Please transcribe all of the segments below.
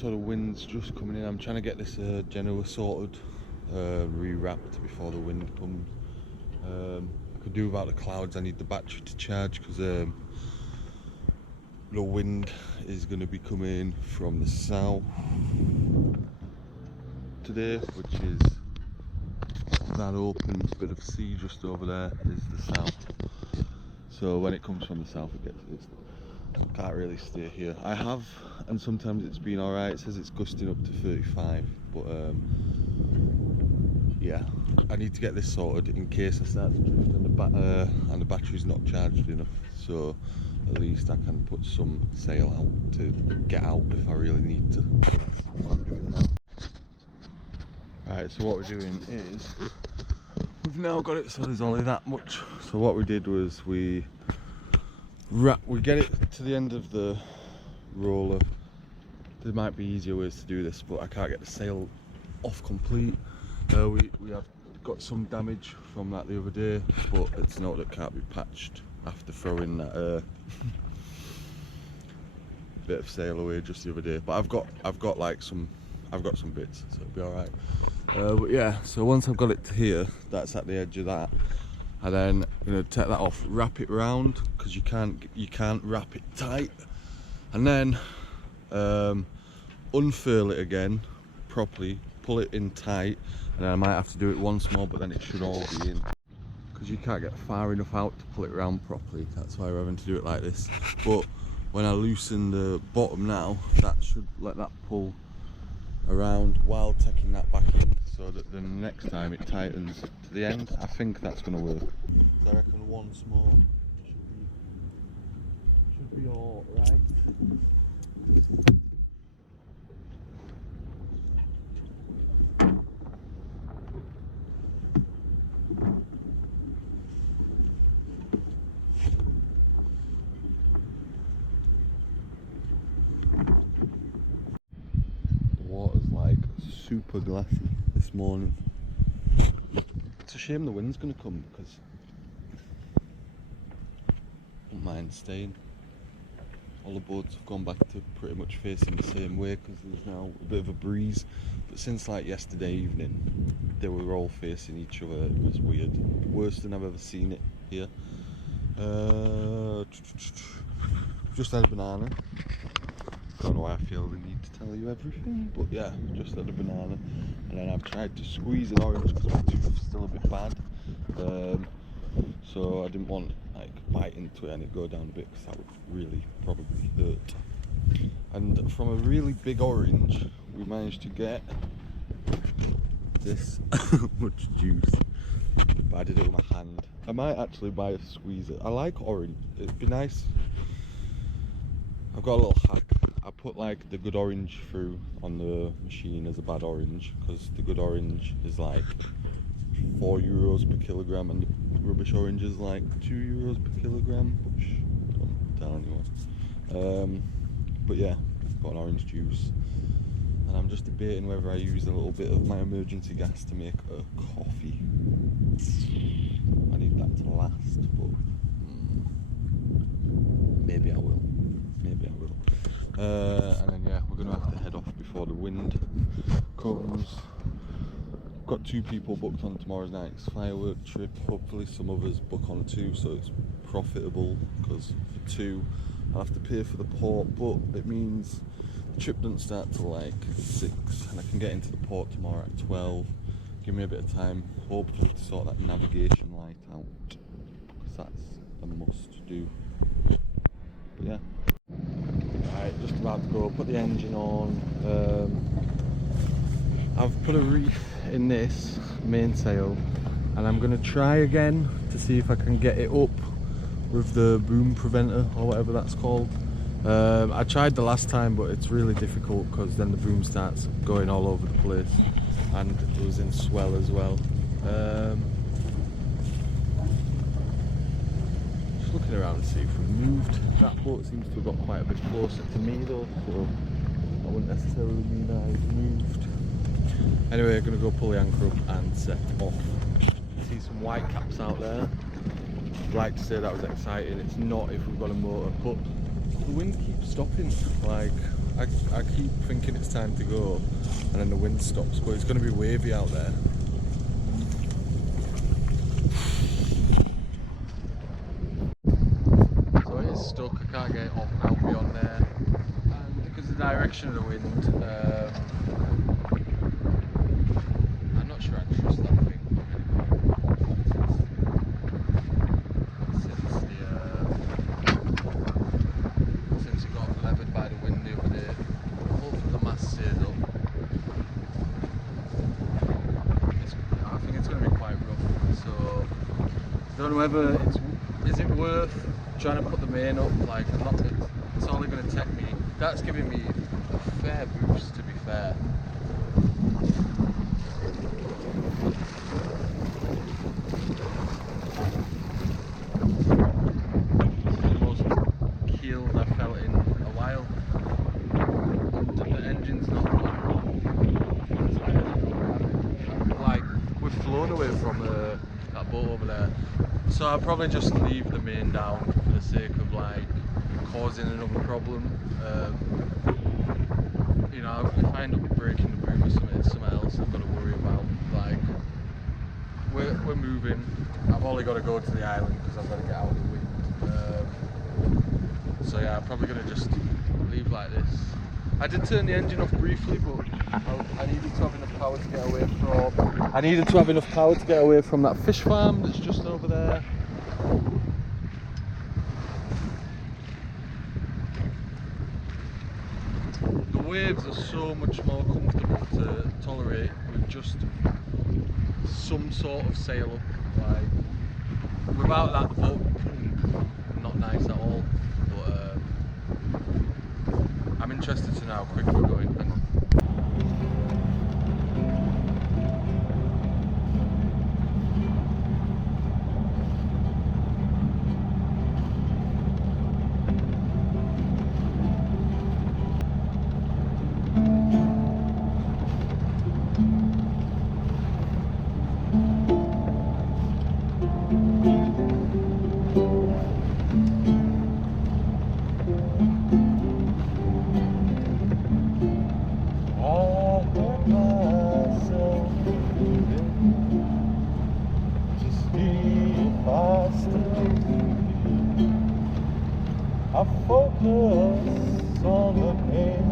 so the wind's just coming in. I'm trying to get this Genoa sorted, re-wrapped before the wind comes. I could do without the clouds. I need the battery to charge because the wind is going to be coming from the south today, which is that open bit of sea just over there is the south. So when it comes from the south, I can't really stay here. I have, and sometimes it's been alright. It says it's gusting up to 35, but yeah, I need to get this sorted in case I start to drift and the battery's not charged enough. So at least I can put some sail out to get out if I really need to. That's what I'm doing now. Right, so what we're doing is we've now got it so there's only that much. So what we did was we get it to the end of the roller. There might be easier ways to do this, but I can't get the sail off complete. We have got some damage from that the other day, but it's not that can't be patched after throwing that bit of sail away just the other day. But I've got some bits, so it'll be all right. But yeah, so once I've got it to here, that's at the edge of that. And then I'm gonna take that off, wrap it round because you can't wrap it tight, and then unfurl it again properly, pull it in tight, and then I might have to do it once more, but then it should all be in because you can't get far enough out to pull it round properly. That's why we're having to do it like this. But when I loosen the bottom now, that should let that pull around while taking that back in, so that the next time it tightens to the end. I think that's going to work. So I reckon once more should be all right. Super glassy this morning. It's a shame the wind's going to come because I don't mind staying. All the boats have gone back to pretty much facing the same way because there's now a bit of a breeze. But since like yesterday evening, they were all facing each other. It was weird. Worse than I've ever seen it here. Just had a banana. Don't know why I feel the need to tell you everything, but yeah, just had a banana, and then I've tried to squeeze an orange because my tooth's still a bit bad, so I didn't want like bite into it and it go down a bit because that would really probably hurt. And from a really big orange, we managed to get this much juice, but I did it with my hand. I might actually buy a squeezer. I like orange. It'd be nice. I've got a little hack. I put like the good orange through on the machine as a bad orange because the good orange is like €4 per kilogram and the rubbish orange is like €2 per kilogram, which don't tell anyone. But yeah, I've got an orange juice and I'm just debating whether I use a little bit of my emergency gas to make a coffee. I need that to last, but maybe I will. Maybe I will. And then yeah, we're going to have to head off before the wind comes. Got 2 people booked on tomorrow night's firework trip. Hopefully some others book on too, so it's profitable, because for 2 I'll have to pay for the port, but it means the trip doesn't start till like 6 and I can get into the port tomorrow at 12. Give me a bit of time, hopefully, to sort that navigation light out, because that's a must do. But yeah. Right, just about to go, put the engine on. I've put a reef in this mainsail and I'm going to try again to see if I can get it up with the boom preventer or whatever that's called. I tried the last time, but it's really difficult because then the boom starts going all over the place and it was in swell as well. Looking around to see if we've moved. That boat seems to have got quite a bit closer to me though, so that wouldn't necessarily mean I've moved. Anyway, I'm going to go pull the anchor up and set off. See some white caps out there. I'd like to say that was exciting. It's not if we've got a motor, but the wind keeps stopping. Like, I keep thinking it's time to go, and then the wind stops, but it's going to be wavy out there. So it is stuck, I can't get it off now beyond there. And because of the direction of the wind, I'm not sure I trust that thing. Since it got levered by the wind the other day, hopefully the mast stays up. I think it's going to be quite rough, so I don't know whether is it worth trying to put the main up. Like, it's only going to take me, that's giving me a fair boost, to be fair. This is the most keeled I've felt in a while, and the engine's not like, we've flown away from that boat over there, so I'll probably just leave the main down for the sake of like causing another problem. You know, if I end up breaking the boom or something, it's something else I've got to worry about. Like, we're moving. I've only got to go to the island because I've got to get out of the wind. So yeah, I'm probably going to just leave like this. I did turn the engine off briefly, but I needed to have enough power to get away from. I needed to have enough power to get away from that fish farm that's just over there. The waves are so much more comfortable to tolerate with just some sort of sail up. Like, without that, the boat not nice at all. But I'm interested to know how quick we're going. Hang on. I focus on the pain,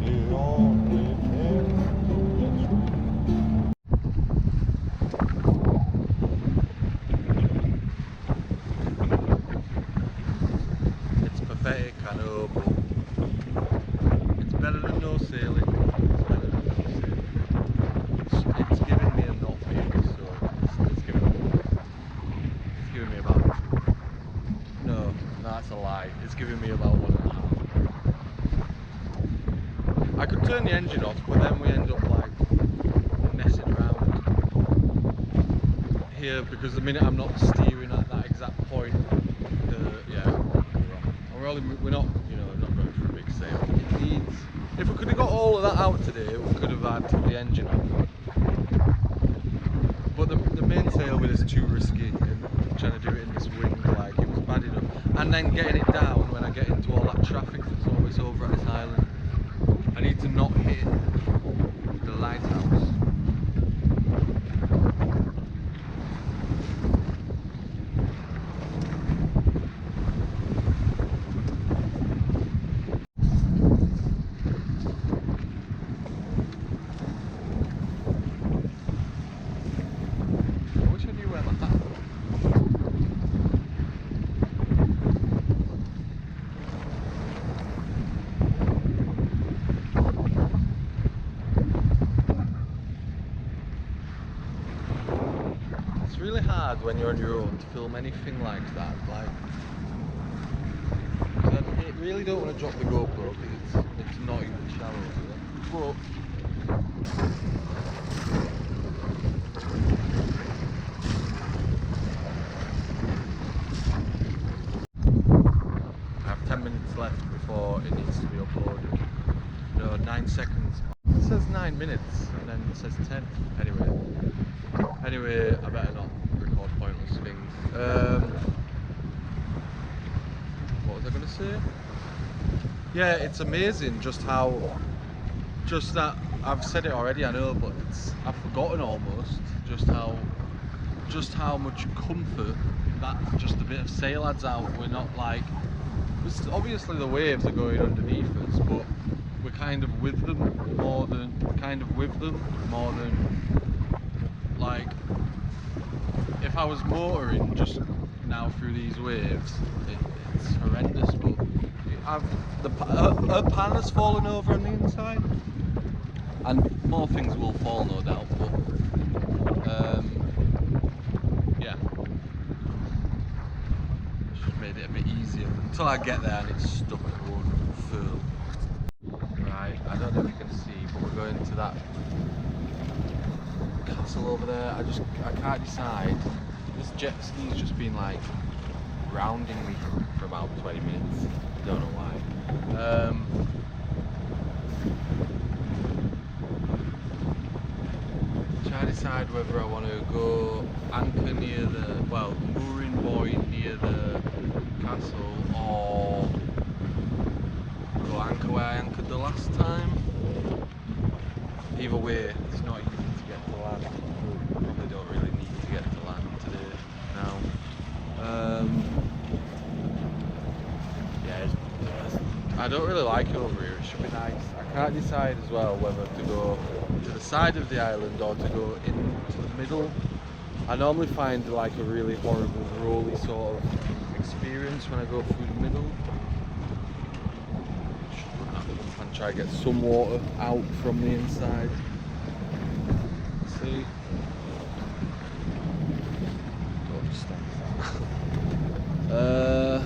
the only thing that's real. It's pathetic, I know, but it's better than no sailing. It's better than no sailing. It's giving me a knot, maybe, so it's giving me about. No, that's a lie. It's giving me about 1.5. I could turn the engine off, but then we end up like messing around here because the minute I'm not steering at that exact point, yeah, we're not, you know, not going for a big sail. It needs. If we could have got all of that out today, we could have had the engine on. But the main sail bit is too risky, and trying to do it in this wind, like, it was bad enough. And then getting it down when I get into all that traffic that's always over at this island. I need to not hit the lighthouse. I wish I knew where my hat was. It's really hard when you're on your own to film anything like that. Like, I really don't want to drop the GoPro because it's not even shallow. But I have 10 minutes left before it needs to be uploaded. No, 9 seconds. It says 9 minutes and then it says 10. Anyway, I better not record pointless things. What was I going to say? Yeah, it's amazing just that I've said it already, I know, but I've forgotten almost just how much comfort that just a bit of sail adds out. We're not like, obviously the waves are going underneath us, but we're kind of with them more than like if I was motoring just now through these waves, it's horrendous. But her pan has fallen over on the inside, and more things will fall, no doubt. But yeah, just made it a bit easier until I get there and it's stuck at one full. Right, I don't know if you can see, but we're going to that castle over there. I can't decide. This jet ski's just been like grounding me for about 20 minutes. Don't know why. Try to decide whether I want to go anchor near the, well, mooring buoy near the castle, or go anchor where I anchored the last time. Either way, it's not easy to get to land. Probably don't really need to get to land today now. Yeah, I don't really like it over here. It should be nice. I can't decide as well whether to go to the side of the island or to go into the middle. I normally find like a really horrible rolly sort of experience when I go through the middle. And try to get some water out from the inside. See? Don't just stand that.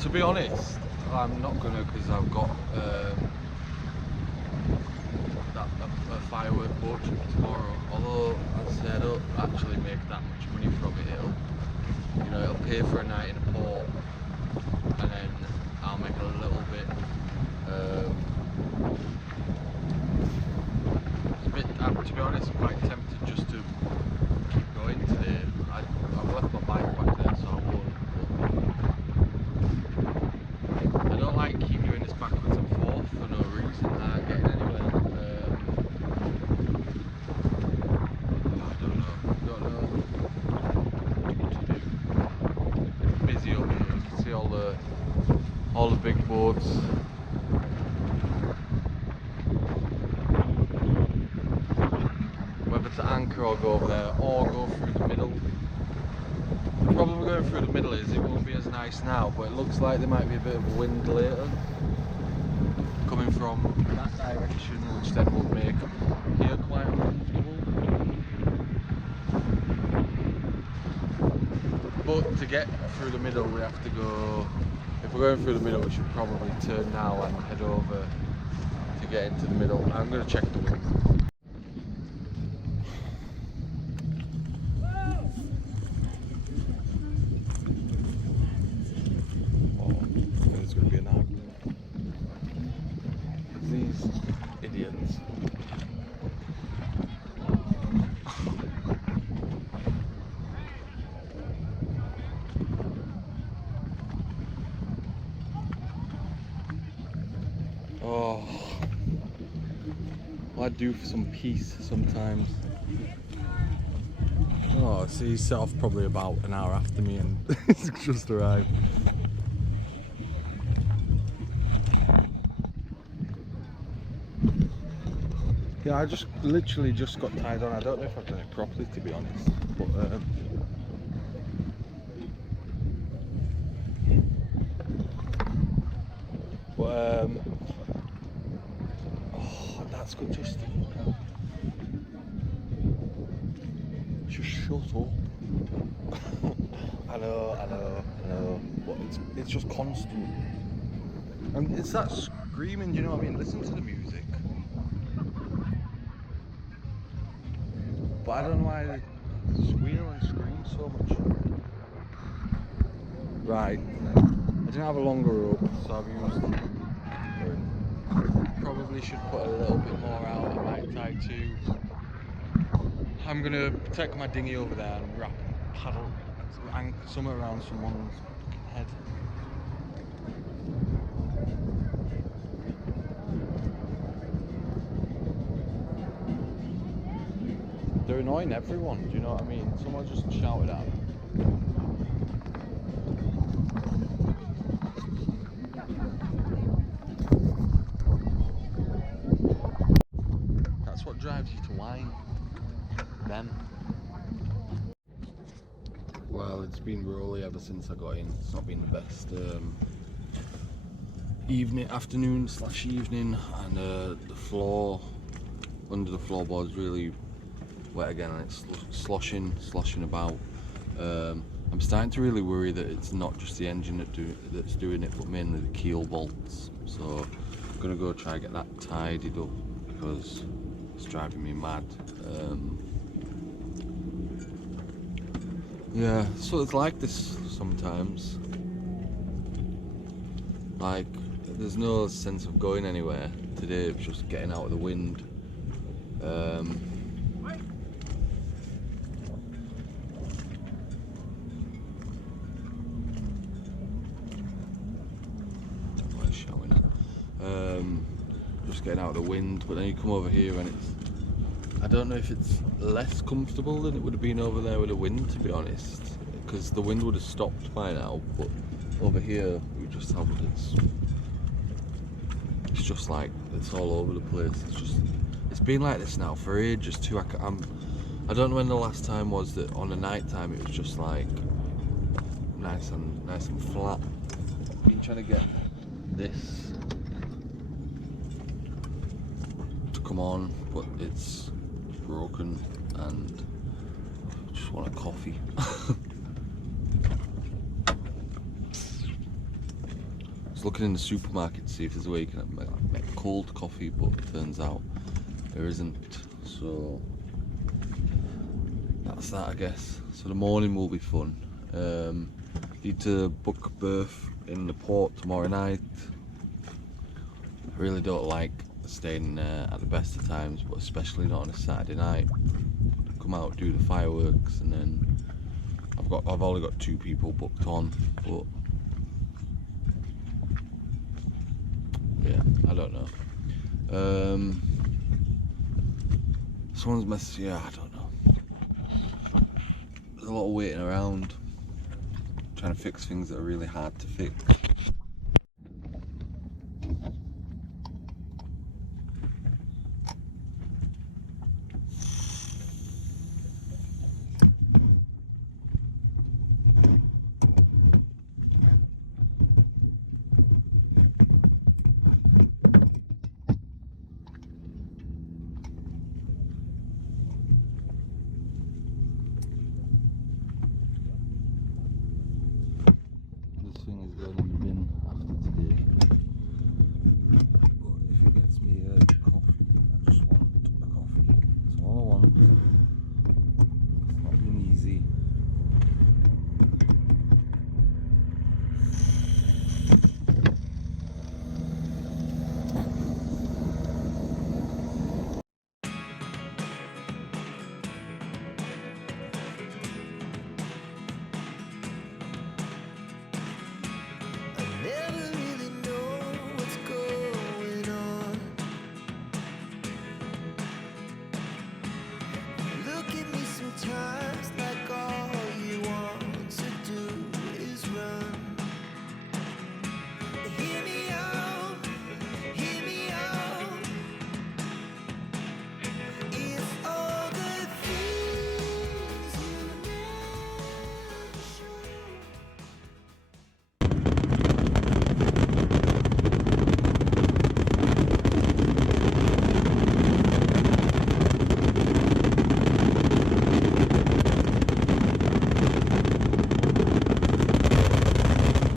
To be honest, I'm not gonna, because I've got a firework boat trip tomorrow. Although I'd say I don't actually make that much money from it. It'll pay for a night in a port, and then I'll make a little bit. To be honest, I'm quite tempted just to keep going today. I've left my bike back there, so I won't. But I don't like keep doing this backwards and forth for no reason. I'm not getting anywhere. I don't know what to do. Busy over here. You can see all the big boats. Whether to anchor or go over there or go through the middle. The problem with going through the middle is it won't be as nice now, but it looks like there might be a bit of wind later coming from that direction, which then will make here quite uncomfortable. But to get through the middle we have to go, if we're going through the middle we should probably turn now and head over to get into the middle. I'm going to check the wind. These idiots. Oh, well, I'd do for some peace sometimes. Oh, so he set off probably about an hour after me and he's just arrived. Yeah, I just literally just got tied on. I don't know if I've done it properly, to be honest. But oh, that's good. Just shut up. I know. But it's just constant. And it's that screaming. You know what I mean? Listen to the music. But I don't know why they squeal and scream so much. Right, I didn't have a longer rope, so I've used. Probably should put a little bit more out. I might tie two. I'm gonna take my dinghy over there and paddle something around someone's head. They're annoying everyone, do you know what I mean? Someone just shouted at me. That's what drives you to wine. Them. Well, it's been rolly ever since I got in. It's not been the best afternoon/evening, and the floor under the floorboard's really wet again, and it's sloshing about. I'm starting to really worry that it's not just the engine that's doing it, but mainly the keel bolts. So I'm gonna go try and get that tidied up because it's driving me mad. Yeah, so it's like this sometimes. Like, there's no sense of going anywhere. Today it was just getting out of the wind. Just getting out of the wind, but then you come over here and I don't know if it's less comfortable than it would have been over there with the wind, to be honest, because the wind would have stopped by now, but over here we just have it's just like it's all over the place. It's been like this now for ages too. I don't know when the last time was that on the night time it was just like nice and flat. I've been trying to get this to come on, but it's broken and I just want a coffee. I was looking in the supermarket to see if there's a way you can make cold coffee, but it turns out there isn't, so that's that, I guess. So the morning will be fun. Need to book a berth in the port tomorrow night. I really don't like staying at the best of times, but especially not on a Saturday night. Come out, do the fireworks, and then I've only got 2 people booked on, but yeah, I don't know. Someone's messaged, yeah, I don't know. There's a lot of waiting around, trying to fix things that are really hard to fix.